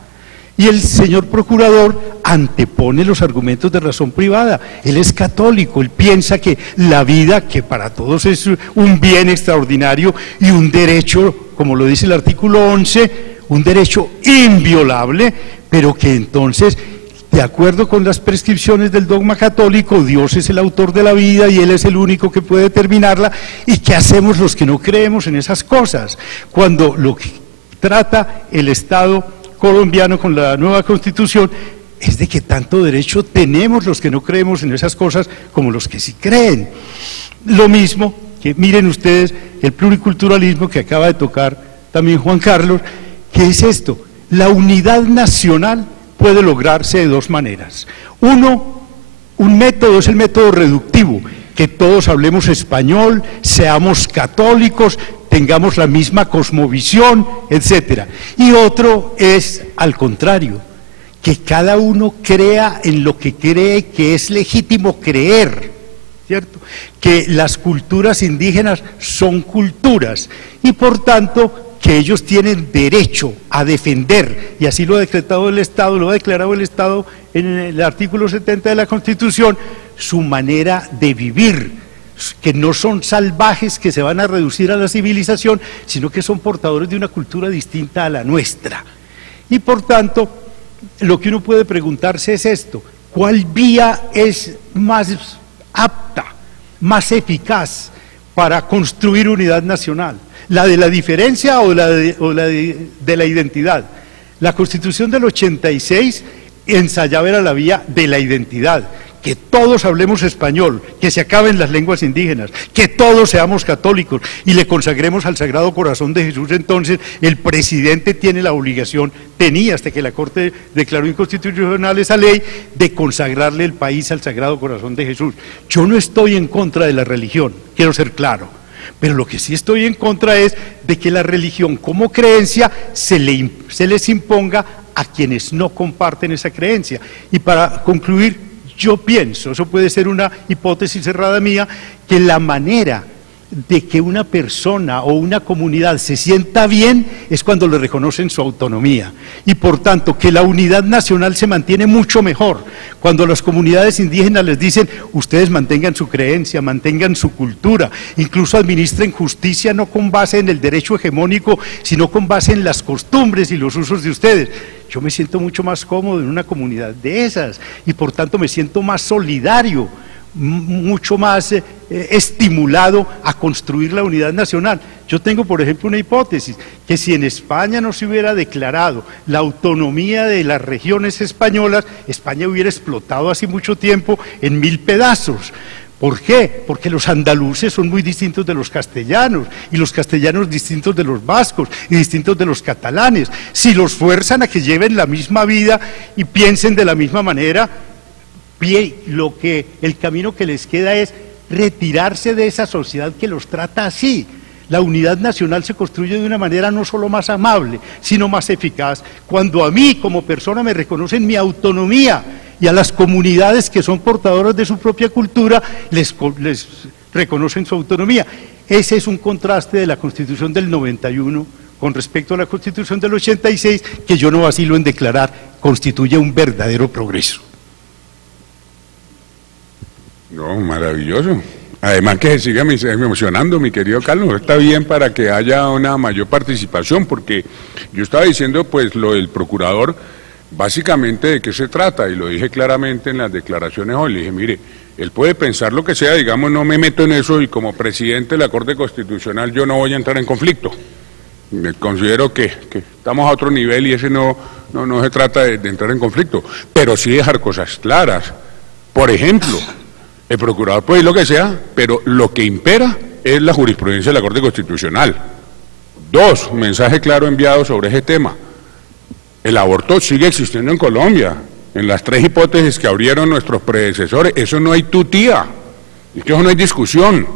Y el señor procurador antepone los argumentos de razón privada. Él es católico, él piensa que la vida, que para todos es un bien extraordinario y un derecho, como lo dice el artículo 11, un derecho inviolable, pero que entonces, de acuerdo con las prescripciones del dogma católico, Dios es el autor de la vida y Él es el único que puede determinarla. ¿Y qué hacemos los que no creemos en esas cosas? Cuando lo que trata el Estado colombiano con la nueva Constitución es de que tanto derecho tenemos los que no creemos en esas cosas como los que sí creen. Lo mismo que miren ustedes el pluriculturalismo que acaba de tocar también Juan Carlos, ¿qué es esto? La unidad nacional puede lograrse de dos maneras. Un método es el método reductivo, que todos hablemos español, seamos católicos, tengamos la misma cosmovisión, etcétera. Y otro es al contrario, que cada uno crea en lo que cree que es legítimo creer, ¿cierto? Que las culturas indígenas son culturas y por tanto que ellos tienen derecho a defender, y así lo ha decretado el Estado, lo ha declarado el Estado en el artículo 70 de la Constitución, su manera de vivir, que no son salvajes que se van a reducir a la civilización, sino que son portadores de una cultura distinta a la nuestra. Y por tanto, lo que uno puede preguntarse es esto: ¿cuál vía es más apta, más eficaz para construir unidad nacional? ¿La de la diferencia o la de la identidad? La Constitución del 86 ensayaba era la vía de la identidad, que todos hablemos español, que se acaben las lenguas indígenas, que todos seamos católicos y le consagremos al Sagrado Corazón de Jesús. Entonces el presidente tiene la obligación, tenía hasta que la Corte declaró inconstitucional esa ley, de consagrarle el país al Sagrado Corazón de Jesús. Yo no estoy en contra de la religión, quiero ser claro, pero lo que sí estoy en contra es de que la religión como creencia se les imponga a quienes no comparten esa creencia. Y para concluir, yo pienso, eso puede ser una hipótesis cerrada mía, que la manera de que una persona o una comunidad se sienta bien es cuando le reconocen su autonomía, y por tanto que la unidad nacional se mantiene mucho mejor cuando las comunidades indígenas les dicen: ustedes mantengan su creencia, mantengan su cultura, incluso administren justicia no con base en el derecho hegemónico, sino con base en las costumbres y los usos de ustedes. Yo me siento mucho más cómodo en una comunidad de esas, y por tanto me siento más solidario, mucho más estimulado a construir la unidad nacional. Yo tengo, por ejemplo, una hipótesis, que si en España no se hubiera declarado la autonomía de las regiones españolas, España hubiera explotado hace mucho tiempo en 1000 pedazos. ¿Por qué? Porque los andaluces son muy distintos de los castellanos, y los castellanos distintos de los vascos, y distintos de los catalanes. Si los fuerzan a que lleven la misma vida y piensen de la misma manera, el camino que les queda es retirarse de esa sociedad que los trata así. La unidad nacional se construye de una manera no solo más amable, sino más eficaz, cuando a mí como persona me reconocen mi autonomía, y a las comunidades que son portadoras de su propia cultura les reconocen su autonomía. Ese es un contraste de la Constitución del 91 con respecto a la Constitución del 86, que yo no vacilo en declarar constituye un verdadero progreso. No, maravilloso. Además que se sigue emocionando, mi querido Carlos. Está bien para que haya una mayor participación, porque yo estaba diciendo, pues, lo del procurador, básicamente de qué se trata, y lo dije claramente en las declaraciones hoy. Le dije: mire, él puede pensar lo que sea, digamos, no me meto en eso, y como presidente de la Corte Constitucional yo no voy a entrar en conflicto. Considero que estamos a otro nivel, y ese no se trata de entrar en conflicto, pero sí dejar cosas claras. Por ejemplo, el procurador puede ir lo que sea, pero lo que impera es la jurisprudencia de la Corte Constitucional. 2, mensaje claro enviado sobre ese tema. El aborto sigue existiendo en Colombia, en las 3 hipótesis que abrieron nuestros predecesores. Eso no hay tutía, eso no hay discusión.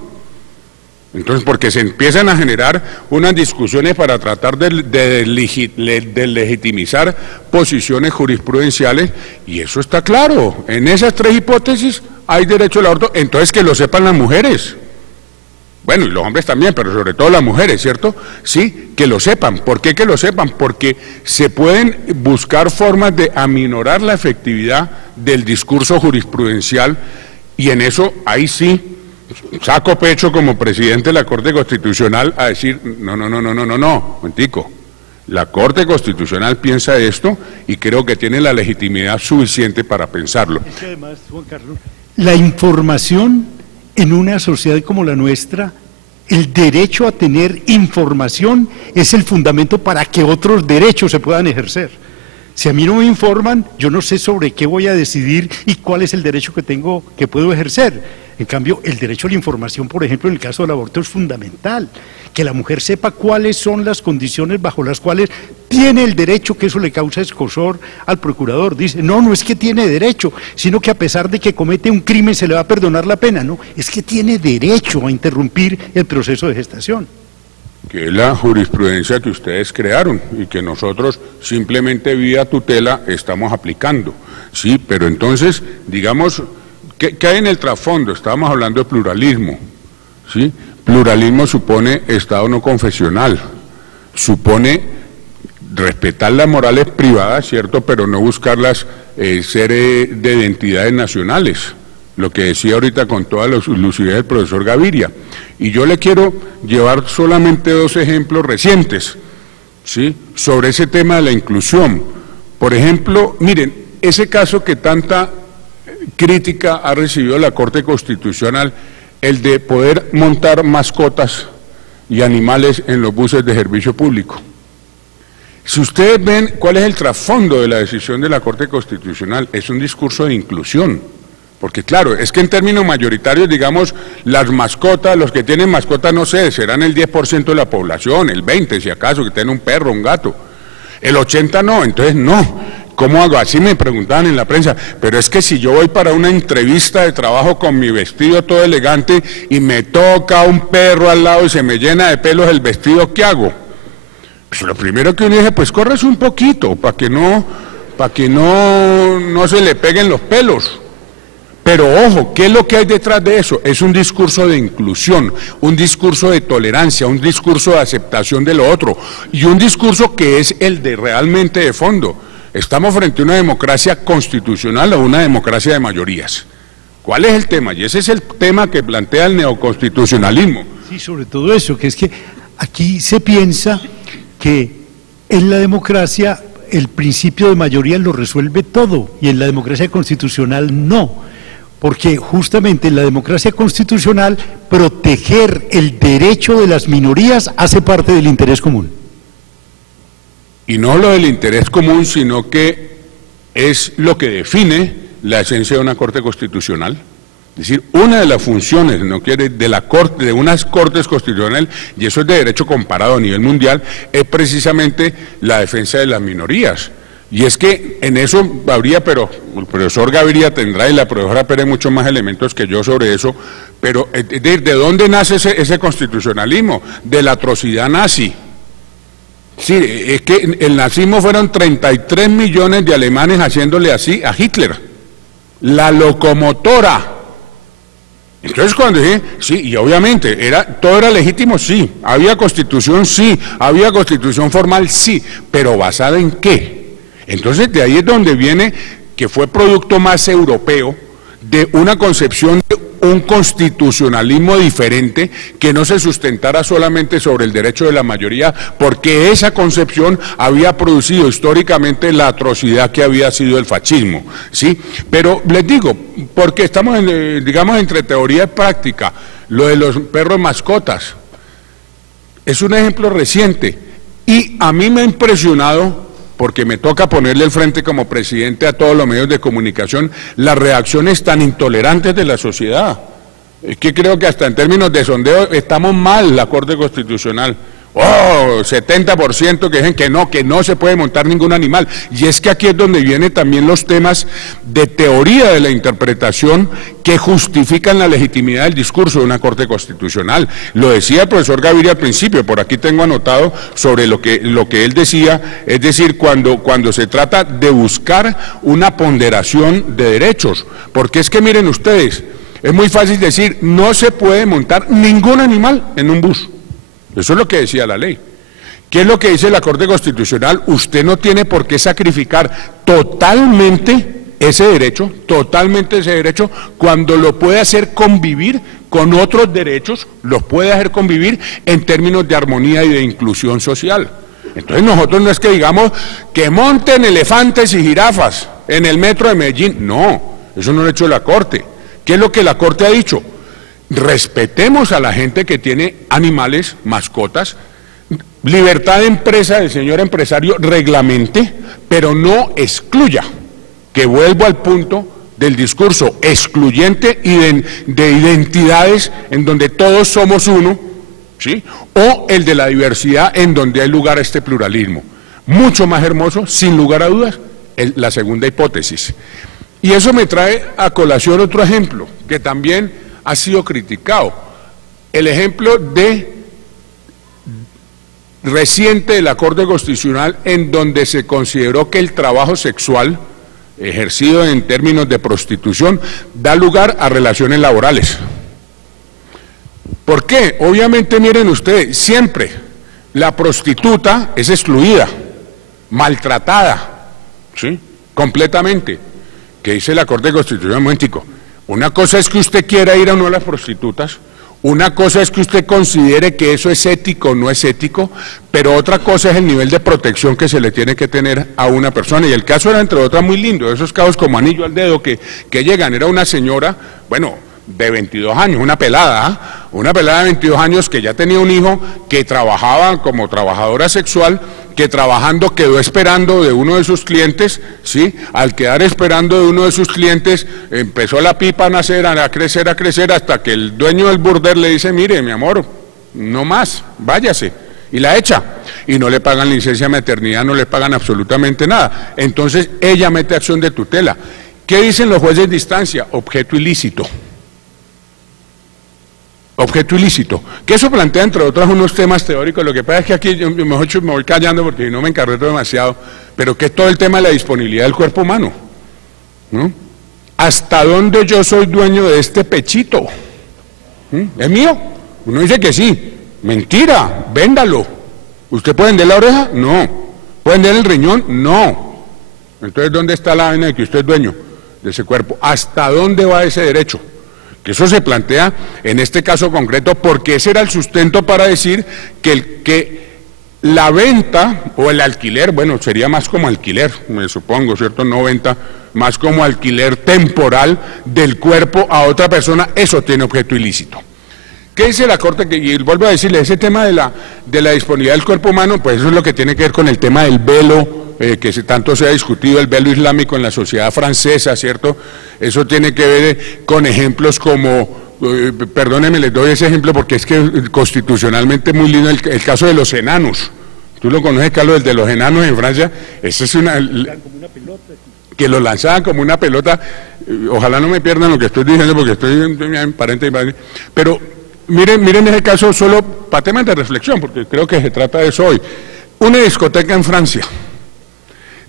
Entonces, porque se empiezan a generar unas discusiones para tratar de legitimizar posiciones jurisprudenciales, y eso está claro. En esas 3 hipótesis hay derecho al aborto, entonces que lo sepan las mujeres. Bueno, y los hombres también, pero sobre todo las mujeres, ¿cierto? Sí, que lo sepan. ¿Por qué que lo sepan? Porque se pueden buscar formas de aminorar la efectividad del discurso jurisprudencial, y en eso, ahí sí, saco pecho como presidente de la Corte Constitucional a decir: no, momentico. La Corte Constitucional piensa esto, y creo que tiene la legitimidad suficiente para pensarlo. Es que además, Juan Carlos, la información en una sociedad como la nuestra, el derecho a tener información es el fundamento para que otros derechos se puedan ejercer. Si a mí no me informan, yo no sé sobre qué voy a decidir y cuál es el derecho que puedo ejercer. En cambio, el derecho a la información, por ejemplo, en el caso del aborto es fundamental. Que la mujer sepa cuáles son las condiciones bajo las cuales tiene el derecho, que eso le causa escozor al procurador. Dice: no es que tiene derecho, sino que a pesar de que comete un crimen se le va a perdonar la pena. No, es que tiene derecho a interrumpir el proceso de gestación. Que es la jurisprudencia que ustedes crearon y que nosotros simplemente vía tutela estamos aplicando. Sí, pero entonces, digamos, ¿qué hay en el trasfondo? Estábamos hablando de pluralismo, ¿sí? Pluralismo supone Estado no confesional, supone respetar las morales privadas, ¿cierto?, pero no buscarlas ser de identidades nacionales, lo que decía ahorita con toda la lucidez el profesor Gaviria. Y yo le quiero llevar solamente 2 ejemplos recientes, ¿sí?, sobre ese tema de la inclusión. Por ejemplo, miren, ese caso que tanta crítica ha recibido la Corte Constitucional, el de poder montar mascotas y animales en los buses de servicio público. Si ustedes ven cuál es el trasfondo de la decisión de la Corte Constitucional, es un discurso de inclusión, porque claro, es que en términos mayoritarios, digamos, las mascotas, los que tienen mascotas, no sé, serán el 10% de la población, el 20% si acaso, que tienen un perro, un gato, el 80% no, entonces no. ¿Cómo hago? Así me preguntaban en la prensa, pero es que si yo voy para una entrevista de trabajo con mi vestido todo elegante y me toca un perro al lado y se me llena de pelos el vestido, ¿qué hago? Pues lo primero que uno dice, pues córrese un poquito, para que no se le peguen los pelos. Pero ojo, ¿qué es lo que hay detrás de eso? Es un discurso de inclusión, un discurso de tolerancia, un discurso de aceptación de lo otro, y un discurso que es el de realmente de fondo. Estamos frente a una democracia constitucional o una democracia de mayorías. ¿Cuál es el tema? Y ese es el tema que plantea el neoconstitucionalismo. Sí, sobre todo eso, que es que aquí se piensa que en la democracia el principio de mayoría lo resuelve todo, y en la democracia constitucional no. Porque justamente en la democracia constitucional proteger el derecho de las minorías hace parte del interés común. Y no lo del interés común, sino que es lo que define la esencia de una Corte Constitucional. Es decir, una de las funciones de unas Cortes Constitucionales, y eso es de derecho comparado a nivel mundial, es precisamente la defensa de las minorías. Y es que en eso habría, pero el profesor Gaviria tendrá y la profesora Pérez muchos más elementos que yo sobre eso, pero ¿de dónde nace ese constitucionalismo? De la atrocidad nazi. Sí, es que el nazismo fueron 33 millones de alemanes haciéndole así a Hitler, la locomotora. Entonces cuando dije, sí, y obviamente, todo era legítimo, sí, había constitución, sí, había constitución formal, sí, pero ¿basada en qué? Entonces de ahí es donde viene que fue producto más europeo de una concepción de un constitucionalismo diferente que no se sustentara solamente sobre el derecho de la mayoría, porque esa concepción había producido históricamente la atrocidad que había sido el fascismo, ¿sí? Pero les digo, porque estamos, digamos, entre teoría y práctica, lo de los perros mascotas es un ejemplo reciente, y a mí me ha impresionado, porque me toca ponerle el frente como presidente a todos los medios de comunicación, las reacciones tan intolerantes de la sociedad. Es que creo que hasta en términos de sondeo estamos mal la Corte Constitucional. 70% que dicen que no se puede montar ningún animal. Y es que aquí es donde vienen también los temas de teoría de la interpretación que justifican la legitimidad del discurso de una Corte Constitucional. Lo decía el profesor Gaviria al principio, por aquí tengo anotado sobre lo que él decía, es decir, cuando se trata de buscar una ponderación de derechos, porque es que miren ustedes, es muy fácil decir, no se puede montar ningún animal en un bus. Eso es lo que decía la ley. ¿Qué es lo que dice la Corte Constitucional? Usted no tiene por qué sacrificar totalmente ese derecho, cuando lo puede hacer convivir con otros derechos, los puede hacer convivir en términos de armonía y de inclusión social. Entonces nosotros no es que digamos que monten elefantes y jirafas en el metro de Medellín, no, eso no lo ha hecho la Corte. ¿Qué es lo que la Corte ha dicho? Respetemos a la gente que tiene animales, mascotas, libertad de empresa del señor empresario, reglamente, pero no excluya, que vuelvo al punto del discurso excluyente y de identidades en donde todos somos uno, ¿sí? O el de la diversidad en donde hay lugar a este pluralismo. Mucho más hermoso, sin lugar a dudas, la segunda hipótesis. Y eso me trae a colación otro ejemplo, que también ha sido criticado, el ejemplo reciente de la Corte Constitucional en donde se consideró que el trabajo sexual ejercido en términos de prostitución da lugar a relaciones laborales. ¿Por qué? Obviamente miren ustedes, siempre la prostituta es excluida, maltratada, ¿sí? Completamente. ¿Qué dice la Corte Constitucional? Un momentico. Una cosa es que usted quiera ir a una de las prostitutas, una cosa es que usted considere que eso es ético o no es ético, pero otra cosa es el nivel de protección que se le tiene que tener a una persona. Y el caso era, entre otras, muy lindo, esos casos como anillo al dedo que llegan. Era una señora, bueno, de 22 años, una pelada de 22 años que ya tenía un hijo, que trabajaba como trabajadora sexual, que trabajando quedó esperando de uno de sus clientes, ¿sí? Al quedar esperando de uno de sus clientes, empezó la pipa a nacer, a crecer, hasta que el dueño del burdel le dice, mire, mi amor, no más, váyase, y la echa, y no le pagan licencia de maternidad, no le pagan absolutamente nada. Entonces ella mete acción de tutela. ¿Qué dicen los jueces de instancia? Objeto ilícito. objeto ilícito, que eso plantea entre otros unos temas teóricos. Lo que pasa es que aquí yo mejor me voy callando porque si no me encarreto demasiado, pero que es todo el tema de la disponibilidad del cuerpo humano, ¿no? ¿Hasta dónde yo soy dueño de este pechito? ¿Es mío? Uno dice que sí. Mentira, véndalo. ¿Usted puede vender la oreja? No. ¿Puede vender el riñón? No. Entonces, ¿dónde está la vaina de que usted es dueño de ese cuerpo? ¿Hasta dónde va ese derecho? Que eso se plantea en este caso concreto, porque ese era el sustento para decir que la venta o el alquiler, bueno, sería más como alquiler, me supongo, ¿cierto? No venta, más como alquiler temporal del cuerpo a otra persona, eso tiene objeto ilícito. ¿Qué dice la Corte? Y vuelvo a decirle, ese tema de la disponibilidad del cuerpo humano, pues eso es lo que tiene que ver con el tema del velo, que tanto se ha discutido, el velo islámico en la sociedad francesa, ¿cierto? Eso tiene que ver con ejemplos como, perdónenme, les doy ese ejemplo porque es que constitucionalmente muy lindo el caso de los enanos. ¿Tú lo conoces, Carlos, el de los enanos en Francia? Esa es que lo lanzaban como una pelota. Ojalá no me pierdan lo que estoy diciendo porque estoy en paréntesis, pero miren ese caso solo para temas de reflexión, porque creo que se trata de eso hoy. Una discoteca en Francia.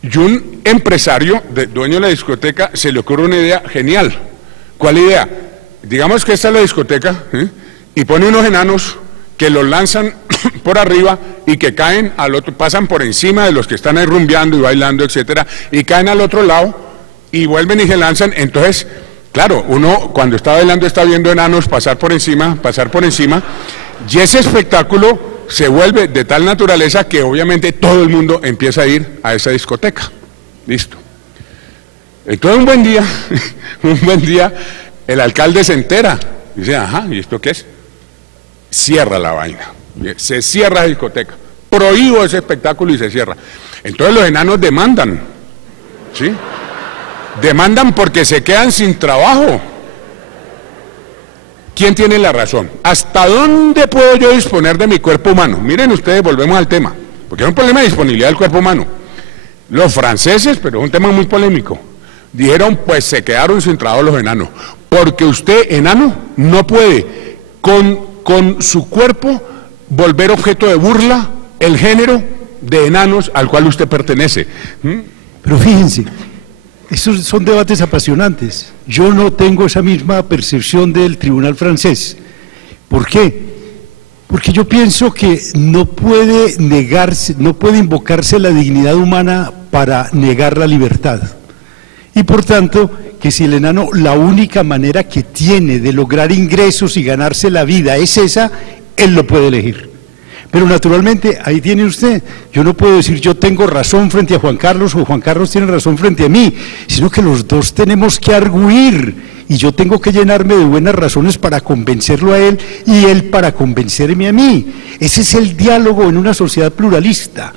Y un empresario, dueño de la discoteca, se le ocurre una idea genial. ¿Cuál idea? Digamos que esta es la discoteca, y pone unos enanos que los lanzan por arriba y que caen al otro, pasan por encima de los que están ahí rumbeando y bailando, etcétera, y caen al otro lado y vuelven y se lanzan. Entonces, claro, uno cuando está bailando está viendo enanos pasar por encima, y ese espectáculo se vuelve de tal naturaleza que obviamente todo el mundo empieza a ir a esa discoteca. Listo. Entonces un buen día, el alcalde se entera, dice, ajá, ¿y esto qué es? Cierra la vaina, se cierra la discoteca, prohíbo ese espectáculo y se cierra. Entonces los enanos demandan, ¿sí? Demandan porque se quedan sin trabajo. ¿Quién tiene la razón? ¿Hasta dónde puedo yo disponer de mi cuerpo humano? Miren ustedes, volvemos al tema, porque es un problema de disponibilidad del cuerpo humano. Los franceses, pero es un tema muy polémico, dijeron, pues se quedaron sin trabajo los enanos, porque usted, enano, no puede con su cuerpo volver objeto de burla el género de enanos al cual usted pertenece. Pero fíjense, esos son debates apasionantes. Yo no tengo esa misma percepción del tribunal francés. ¿Por qué? Porque yo pienso que no puede negarse, no puede invocarse la dignidad humana para negar la libertad. Y por tanto, que si el enano, la única manera que tiene de lograr ingresos y ganarse la vida es esa, él lo puede elegir. Pero naturalmente, ahí tiene usted, yo no puedo decir yo tengo razón frente a Juan Carlos o Juan Carlos tiene razón frente a mí, sino que los dos tenemos que arguir y yo tengo que llenarme de buenas razones para convencerlo a él y él para convencerme a mí. Ese es el diálogo en una sociedad pluralista.